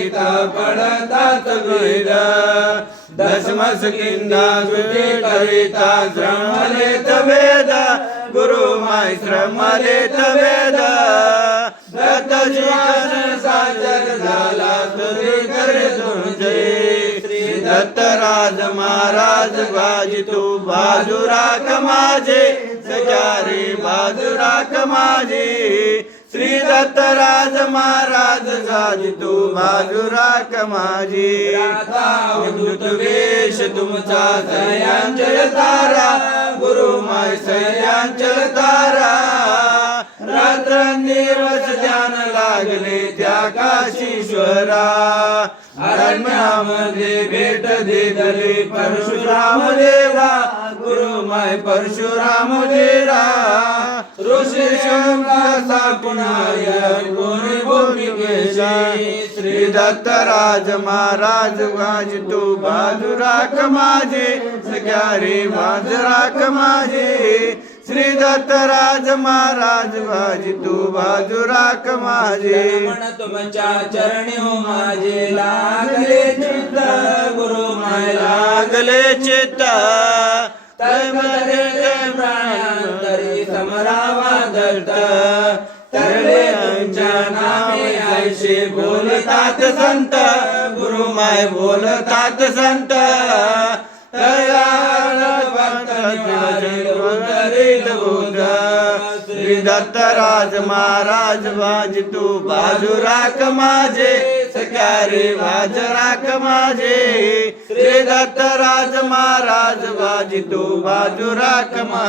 करीत पडतात वेद दशमस्किंदा स्तुती करिता श्रमलेत वेद गुरु माय श्रमलेत वेद दत्त शिक्षण साजर झाला स्तुती करे तुझे श्री दत्तराज महाराज बाजी तू बाजू राख माझे सजारी बाजू राख माझी श्री दत्तराज महाराज गाजी तू बाजू राख माझी अवधूत वेश तुमचा सह्यांचल तारा गुरु माय सह्यांचल तारा रात्रंदिवस ध्यान लागले त्या काशीश्वरा अरण्यामध्ये भेट दिली परशुराम देवा गुरु माय परशुराम देवा ऋषी शंका पुनाय कोणी भूमिकेशी श्री दत्तराज महाराज गाज तू बाजू राख माझे सग्यारी बाजू राख माझे श्री दत्तराज महाराज बाजी तू बाजू राख माझे मन तुमच्या चरणी हो माझे लागले चित्त गुरु माय लागले चित्त तैमध्ये प्राणांतरी समरावा दत्त तरले तुमच्या नामे आयशे बोलतात संत गुरु माय बोलतात संत श्री दत्तराज महाराज बाज तू बाजू राख माझे सख्यारे बाज राख माझे श्री दत्तराज महाराज बाज तू बाजू राख माझे।